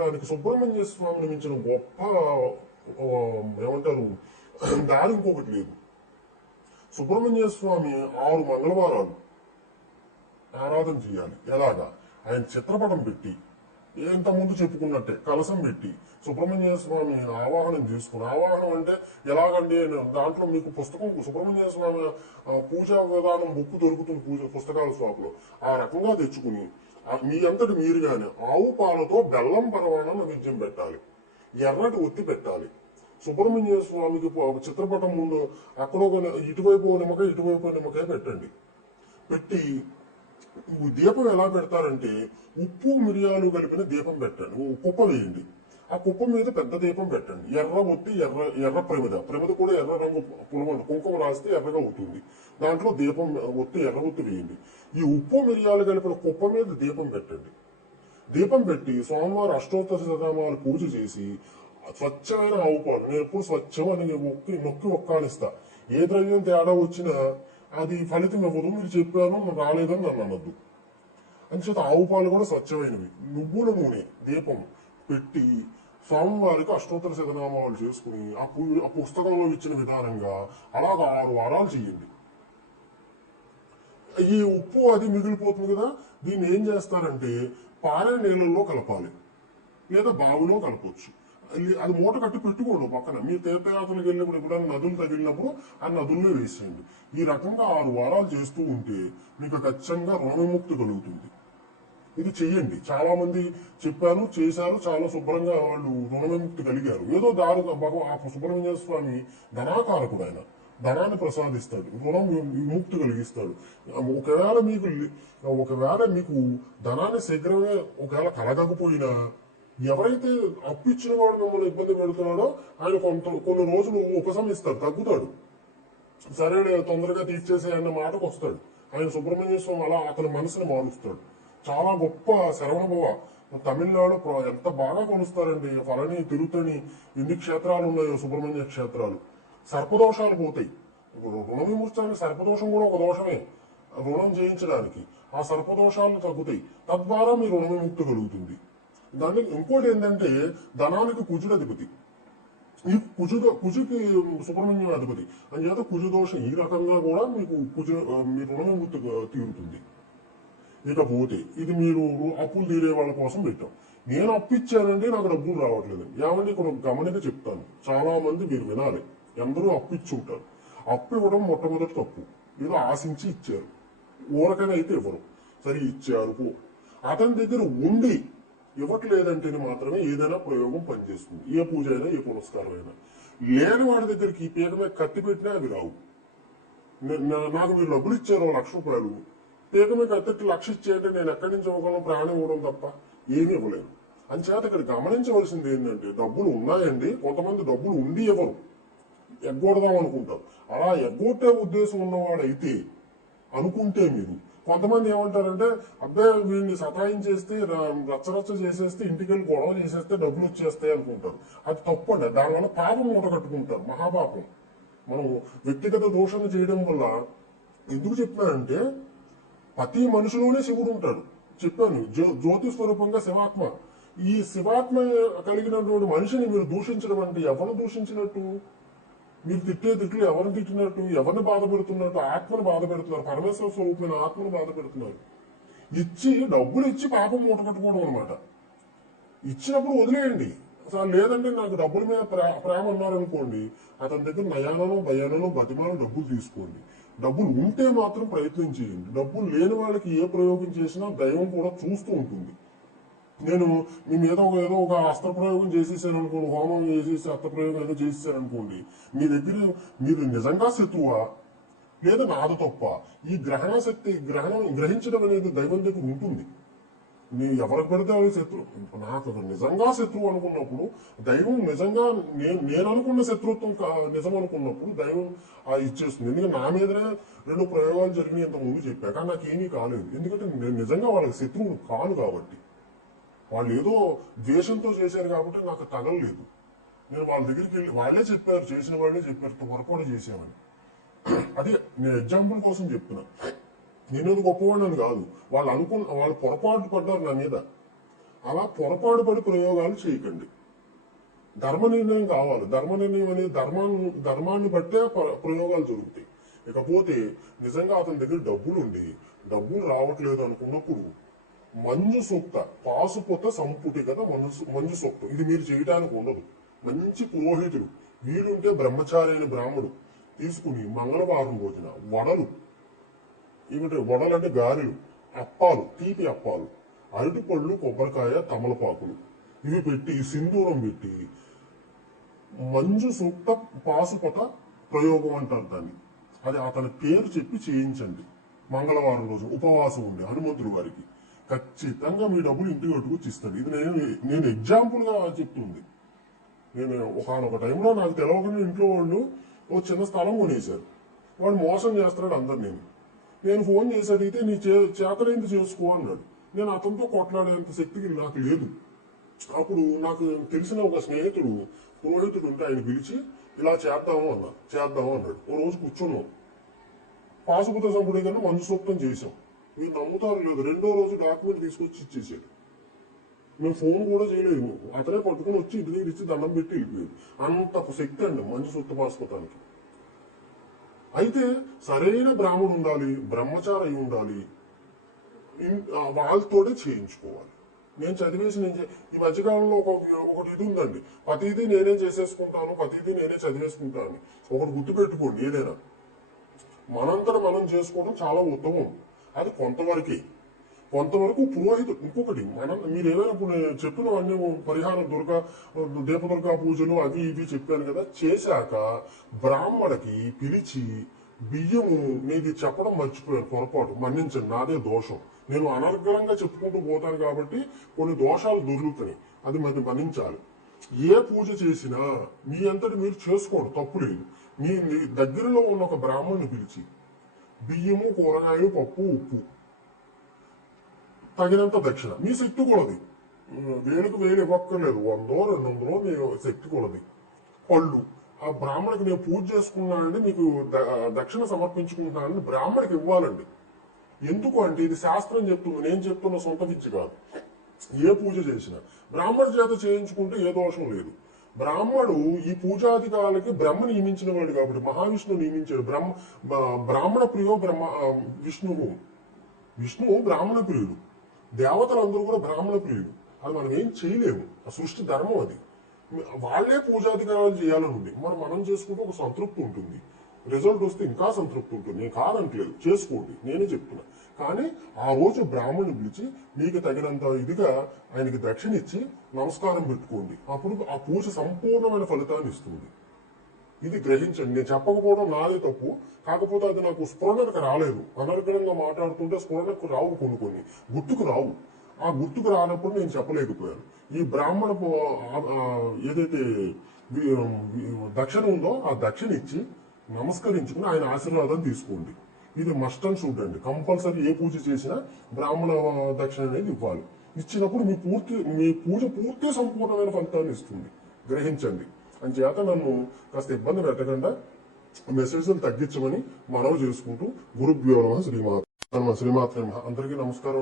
పెట్టడానికి సుబ్రహ్మణ్య స్వామిని మించిన గొప్ప ఏమంటారు దారి ఇంకొకటి లేదు. సుబ్రహ్మణ్య స్వామి ఆరు మంగళవారాలు ఆరాధన చేయాలి. ఎలాగా? ఆయన చిత్రపటం పెట్టి ఇంత ముందు చెప్పుకున్నట్టే కలసం పెట్టి సుబ్రహ్మణ్య స్వామి ఆవాహనం చేసుకుని ఆవాహనం అంటే ఎలాగండి దాంట్లో మీకు పుస్తకం సుబ్రహ్మణ్య స్వామి పూజా విధానం బుక్ దొరుకుతుంది పూజ పుస్తకాల షాపులో. ఆ రకంగా తెచ్చుకుని మీ అంతటి మీరుగానే ఆవు పాలతో బెల్లం పరవాణం నైవేద్యం పెట్టాలి. ఎర్రటి ఒత్తి పెట్టాలి. సుబ్రహ్మణ్య స్వామికి చిత్రపటం ముందు అక్కడ ఒక ఇటువైపు నిమ్మకాయ ఇటువైపు నిమ్మకాయ పెట్టండి. పెట్టి దీపం ఎలా పెడతారంటే ఉప్పు మిరియాలు కలిపిన దీపం పెట్టండి. కుప్ప వేయండి. ఆ కుప్ప మీద పెద్ద దీపం పెట్టండి. ఎర్ర ఒత్తి ఎర్ర ఎర్ర ప్రమిద. ప్రమిద కూడా ఎర్ర రంగు పులమండి కుంకుమ రాస్తే ఎర్రగా అవుతుంది. దాంట్లో దీపం ఒత్తి ఎర్ర ఒత్తి వేయండి. ఈ ఉప్పు మిరియాలు కలిపిన కుప్ప మీద దీపం పెట్టండి. దీపం పెట్టి సోమవారం అష్టోత్తర శతనామాలు పూజ చేసి స్వచ్ఛమైన ఆవు పాలు నేను ఎప్పుడు స్వచ్ఛం అని నొక్కి నొక్కి ఒక్కాలిస్తా ఏ ద్రవ్యం తేడా వచ్చినా అది ఫలితం ఇవ్వదు. మీరు చెప్పాను రాలేదని నన్ను అనొద్దు. అంచేత ఆవు పాలు కూడా స్వచ్ఛమైనవి. నువ్వుల నూనె దీపం పెట్టి స్వామివారికి అష్టోత్తర శతనామాలు చేసుకుని ఆ ఆ పుస్తకంలో ఇచ్చిన విధానంగా అలాగ ఆరు వారాలు చేయండి. ఈ ఉప్పు అది మిగిలిపోతుంది కదా దీన్ని ఏం చేస్తారంటే పారే నీళ్ళల్లో కలపాలి. లేదా బావిలో కలపొచ్చు. అది- మూట కట్టి పెట్టుకోండి పక్కన. మీరు తీర్థయాత్రలకు వెళ్ళినప్పుడు ఎప్పుడైనా నదులు తగిలినప్పుడు ఆ నదుల్లో వేసేయండి. ఈ రకంగా ఆరు వారాలు చేస్తూ ఉంటే మీకు ఖచ్చితంగా రుణ కలుగుతుంది. ఇది చెయ్యండి. చాలా మంది చెప్పాను చేశారు చాలా శుభ్రంగా వాళ్ళు రుణ విముక్తి కలిగారు. ఏదో దారు భగవా సుబ్రహ్మణ్య స్వామి ధనాకారకుడు ఆయన ధనాన్ని ప్రసాదిస్తాడు రుణం విముక్తి కలిగిస్తాడు. ఒకవేళ మీకు ఒకవేళ మీకు ధనాన్ని శీఘ్రమే ఒకవేళ కలగకపోయినా ఎవరైతే అప్పు ఇచ్చిన వాడు మిమ్మల్ని ఇబ్బంది పెడుతున్నాడో ఆయన కొంత కొన్ని రోజులు ఉపశమిస్తాడు తగ్గుతాడు. సరే తొందరగా తీర్చేసే అన్న మాటకు వస్తాడు ఆయన సుబ్రహ్మణ్య స్వామి అలా అతని మనసుని మారుస్తాడు. చాలా గొప్ప శరవణభవ తమిళనాడు ఎంత బాగా కొలుస్తారండి. ఫలని తిరుతని ఎన్ని క్షేత్రాలు ఉన్నాయో సుబ్రహ్మణ్య క్షేత్రాలు. సర్పదోషాలు పోతాయి. ఇప్పుడు రుణ సర్పదోషం కూడా ఒక దోషమే. రుణం చేయించడానికి ఆ సర్పదోషాలు తగ్గుతాయి. తద్వారా మీ రుణ విముక్తి కలుగుతుంది. దాన్ని ఇంకోటి ఏంటంటే ధనానికి కుజుడు అధిపతి ఈ కుజు కుజుకి సుబ్రహ్మణ్యం అధిపతి. అని చేత కుజు దోషం ఈ రకంగా కూడా మీకు కుజ మీ రుణ విముక్తి తీరుతుంది. ఇకపోతే ఇది మీరు అప్పులు తీరే వాళ్ళ కోసం పెట్టాం. నేను అప్పు ఇచ్చానంటే నాకు డబ్బులు రావట్లేదు. ఏమంటే ఇక్కడ గమనిక చెప్తాను. చాలా మంది మీరు వినాలి. అందరూ అప్పు ఇచ్చి ఉంటారు. అప్పు ఇవ్వడం మొట్టమొదటి తప్పు. ఏదో ఆశించి ఇచ్చారు. ఊరకైనా అయితే ఇవ్వరు. సరే ఇచ్చారు పో. అతని దగ్గర ఉండి ఇవ్వట్లేదంటేనే మాత్రమే ఏదైనా ప్రయోగం పనిచేస్తుంది. ఏ పూజ అయినా ఏ పురస్కారం అయినా. లేని వాడి దగ్గరికి ఈ పీక మీద కత్తి పెట్టినా అవి రావు. నాకు మీరు డబ్బులు ఇచ్చారు లక్ష రూపాయలు. పీక మీద కత్తి లక్ష ఇచ్చేయంటే నేను ఎక్కడి నుంచి ఇవ్వగలను? ప్రాణం ఇవ్వడం తప్ప ఏమీ ఇవ్వలేను. అంచేత ఇక్కడ గమనించవలసింది ఏంటంటే డబ్బులు ఉన్నాయండి కొంతమంది డబ్బులు ఉండి ఇవ్వరు. ఎగ్గొడదాం అనుకుంటారు. అలా ఎగ్గొట్టే ఉద్దేశం ఉన్నవాడైతే అనుకుంటే మీరు. కొంతమంది ఏమంటారంటే అబ్బాయి వీడిని సతాయించేస్తే రచ్చరచ్చ చేసేస్తే ఇంటికి వెళ్ళి గొడవ చేసేస్తే డబ్బులు వచ్చేస్తాయి అనుకుంటారు. అది తప్పు అండి దానివల్ల పాపం మూట కట్టుకుంటారు. మహాపాపం. మనం వ్యక్తిగత దోషణ చేయడం వల్ల ఎందుకు చెప్పానంటే ప్రతి మనుషులోనే శివుడు ఉంటాడు. చెప్పాను జ్యో- జ్యోతి స్వరూపంగా శివాత్మ. ఈ శివాత్మ కలిగినటువంటి మనిషిని మీరు దూషించడం అంటే ఎవరు దూషించినట్టు? మీరు తిట్టే తిట్లు ఎవరిని తిట్టినట్టు? ఎవరిని బాధ పెడుతున్నట్టు? ఆత్మను బాధ పెడుతున్నారు. పరమేశ్వర స్వరూపమైన ఆత్మను బాధ పెడుతున్నారు. ఇచ్చి డబ్బులు ఇచ్చి పాపం మూట కట్టుకోవడం అనమాట ఇచ్చినప్పుడు వదిలేయండి. అసలు లేదంటే నాకు డబ్బుల మీద ప్రేమ ఉన్నారనుకోండి అతని దగ్గర నయానను భయానను బతిమాలను డబ్బులు తీసుకోండి. డబ్బులు ఉంటే మాత్రం ప్రయత్నం చేయండి. డబ్బులు లేని వాళ్ళకి ఏ ప్రయోగం చేసినా దైవం కూడా చూస్తూ ఉంటుంది. నేను మీ మీద ఒక ఏదో ఒక అస్త్ర ప్రయోగం చేసేసాను అనుకోండి హోమం చేసేసి అస్త్రప్రయోగం ఏదో చేసేసాను అనుకోండి మీ దగ్గర మీరు నిజంగా శత్రువా? లేదా నాద తప్ప? ఈ గ్రహణ శక్తి గ్రహణం గ్రహించడం అనేది దైవం దగ్గర ఉంటుంది. నేను ఎవరికి పెడితే వాళ్ళకి శత్రు నాకు నిజంగా శత్రువు అనుకున్నప్పుడు దైవం నిజంగా నేను నేను అనుకున్న శత్రుత్వం నిజం అనుకున్నప్పుడు దైవం ఆ ఇచ్చేస్తుంది. ఎందుకంటే నా మీదనే రెండు ప్రయోగాలు జరిగినాయి ఇంత ముందు చెప్పాక నాకు ఏమీ కాలేదు. ఎందుకంటే నేను నిజంగా వాళ్ళకి శత్రువులు కాను కాబట్టి. వాళ్ళు ఏదో ద్వేషంతో చేశారు కాబట్టి నాకు తగలలేదు. నేను వాళ్ళ దగ్గరికి వెళ్ళి వాళ్ళే చెప్పారు చేసిన వాళ్ళే చెప్పారు పొరపాటు చేసామని అదే నేను ఎగ్జాంపుల్ కోసం చెప్తున్నాను నేను గొప్పవాడిని కాదు. వాళ్ళు అనుకున్న వాళ్ళు పొరపాటు పడ్డారు నా మీద. అలా పొరపాటు పడి ప్రయోగాలు చేయకండి. ధర్మ నిర్ణయం కావాలి. ధర్మ నిర్ణయం అనేది ధర్మాన్ని ధర్మాన్ని బట్టే ప్ర- ప్రయోగాలు జరుగుతాయి. ఇకపోతే నిజంగా అతని దగ్గర డబ్బులు ఉండి డబ్బులు రావట్లేదు అనుకున్నప్పుడు మంజు సూక్త పాసుపుత సంపుటి కదా మంజు మంజు సూక్తం ఇది మీరు చేయడానికి ఉండదు. మంచి పురోహితుడు. వీలుంటే బ్రహ్మచారి అయిన బ్రాహ్మడు. తీసుకుని మంగళవారం రోజున వడలు ఏమిటి వడలు అంటే గారెలు అప్పాలు తీపి అప్పాలు అరటి పళ్ళు కొబ్బరికాయ తమలపాకులు. ఇవి పెట్టి సింధూరం పెట్టి మంజు సూక్త పాసుపట ప్రయోగం అంటారు దాన్ని. అది అతని పేరు చెప్పి చేయించండి. మంగళవారం రోజు ఉపవాసం ఉండే హనుమంతుడు గారికి. ఖచ్చితంగా మీ డబ్బులు ఇంటికి కట్టుకొచ్చి ఇస్తాడు. ఇది నేను నేను ఎగ్జాంపుల్గా చెప్తుంది. నేను ఒకనొక టైంలో నాకు తెలవకుండా ఇంట్లో వాళ్ళు ఓ చిన్న స్థలం కొనేశారు. వాడు మోసం చేస్తున్నాడు అందరు నేను నేను ఫోన్ చేసి అడిగితే నీ చే చేతనైంది చేసుకో అన్నాడు. నేను అతనితో కొట్లాడేంత శక్తికి నాకు లేదు. అప్పుడు నాకు తెలిసిన ఒక స్నేహితుడు పురోహితుడు ఉంటే ఆయన పిలిచి ఇలా చేద్దాము అన్నా చేద్దాము అన్నాడు. ఓ రోజు కూర్చున్నాం. పాశుపత సంపుడి కన్నా మంచు సూక్తం చేశాం. మీరు నమ్ముతారు లేదు రెండో రోజు డాక్యుమెంట్ తీసుకొచ్చి ఇచ్చేసాడు మేము ఫోన్ కూడా చేయలేదు. అతనే పట్టుకుని వచ్చి ఇంటి దగ్గర ఇచ్చి దండం పెట్టి వెళ్ళిపోయాడు. అంత శక్తి అండి మంచి సొత్తు పాసుపతానికి అయితే సరైన బ్రాహ్మణు ఉండాలి బ్రహ్మచారి అయి ఉండాలి వాళ్ళతోనే చేయించుకోవాలి. నేను చదివేసి నేను ఈ మధ్యకాలంలో ఒక ఒకటి ఇది ఉందండి. ప్రతిదీ నేనే చేసేసుకుంటాను ప్రతిదీ నేనే చదివేసుకుంటాను. ఒకటి గుర్తు పెట్టుకోండి ఏదైనా. మనంతట మనం చేసుకోవడం చాలా ఉత్తమం. అది కొంతవరకే. కొంతవరకు పురోహితుడు ఇంకొకటి మనం మీరు ఏదైనా ఇప్పుడు నేను చెప్పినవన్నీ పరిహారం దుర్గా దీపదుర్గా పూజలు అవి ఇవి చెప్పాను కదా చేశాక బ్రాహ్మణకి పిలిచి బియ్యము నీది చెప్పడం మర్చిపోయాను పొరపాటు మన్నించండి నాదే దోషం. నేను అనర్గళంగా చెప్పుకుంటూ పోతాను కాబట్టి కొన్ని దోషాలు దొరుకుతాయి అది మరి మన్నించాలి. ఏ పూజ చేసినా మీ అంతటి మీరు చేసుకోండి తప్పు లేదు. మీ మీ దగ్గరలో ఉన్న ఒక బ్రాహ్మణ్ణి పిలిచి బియ్యము కూరగాయలు పప్పు ఉప్పు తగినంత దక్షిణ. మీ శక్తి కొలది. వేలకు వేలు ఇవ్వక్కర్లేదు. వందో రెండు వందలో మీ శక్తి కొలది. పళ్ళు. ఆ బ్రాహ్మణికి నేను పూజ చేసుకున్నానండి మీకు ద- దక్షిణ సమర్పించుకుంటున్నానని బ్రాహ్మణికి ఇవ్వాలండి. ఎందుకు అంటే ఇది శాస్త్రం చెప్తుంది. నేను చెప్తున్న సొంత పిచ్చి కాదు. ఏ పూజ చేసినా. బ్రాహ్మణు చేత చేయించుకుంటే ఏ దోషం లేదు. బ్రాహ్మడు ఈ పూజాధికారులకి బ్రహ్మ నియమించిన వాడు కాబట్టి మహావిష్ణువు నియమించాడు. బ్రహ్మ బ్రాహ్మణ ప్రియో బ్రహ్మ విష్ణువు. విష్ణువు బ్రాహ్మణ ప్రియుడు. దేవతలందరూ కూడా బ్రాహ్మణ ప్రియులు. అది మనం ఏం చేయలేము. ఆ సృష్టి ధర్మం అది. వాళ్ళే పూజాధికారాలు చేయాలని ఉంది మరి మనం చేసుకుంటే ఒక సంతృప్తి ఉంటుంది. రిజల్ట్ వస్తే ఇంకా సంతృప్తి ఉంటుంది. నేను కాదంటలేదు. చేసుకోండి. నేనే చెప్తున్నా. కానీ ఆ రోజు బ్రాహ్మణుని పిలిచి మీకు తగినంత ఇదిగా ఆయనకి దక్షిణ ఇచ్చి నమస్కారం పెట్టుకోండి. అప్పుడు ఆ పూజ సంపూర్ణమైన ఫలితాన్ని ఇస్తుంది. ఇది గ్రహించండి. నేను చెప్పకపోవడం నాదే తప్పు. కాకపోతే అది నాకు స్ఫురణకు రాలేదు. అనర్గణంగా మాట్లాడుతుంటే స్ఫురణకు రావు కొన్ని కొన్ని. గుర్తుకు రావు. ఆ గుర్తుకు రానప్పుడు నేను చెప్పలేకపోయాను. ఈ బ్రాహ్మణ ఏదైతే దక్షిణ ఉందో ఆ దక్షిణ ఇచ్చి నమస్కరించుకుని ఆయన ఆశీర్వాదం తీసుకోండి. ఇది మస్ట్ అండ్ షుడ్ అండి. కంపల్సరీ ఏ పూజ చేసినా బ్రాహ్మణ దక్షిణ అనేది ఇవ్వాలి. ఇచ్చినప్పుడు మీ పూర్తి మీ పూజ పూర్తి సంపూర్ణమైన ఫలితాన్ని ఇస్తుంది. గ్రహించండి. అని చేత నన్ను కాస్త ఇబ్బంది పెట్టకుండా మెసేజ్లు తగ్గించమని మనవి చేసుకుంటూ గురుభ్యో నమ శ్రీమాత శ్రీమాత్రే అందరికీ నమస్కారం.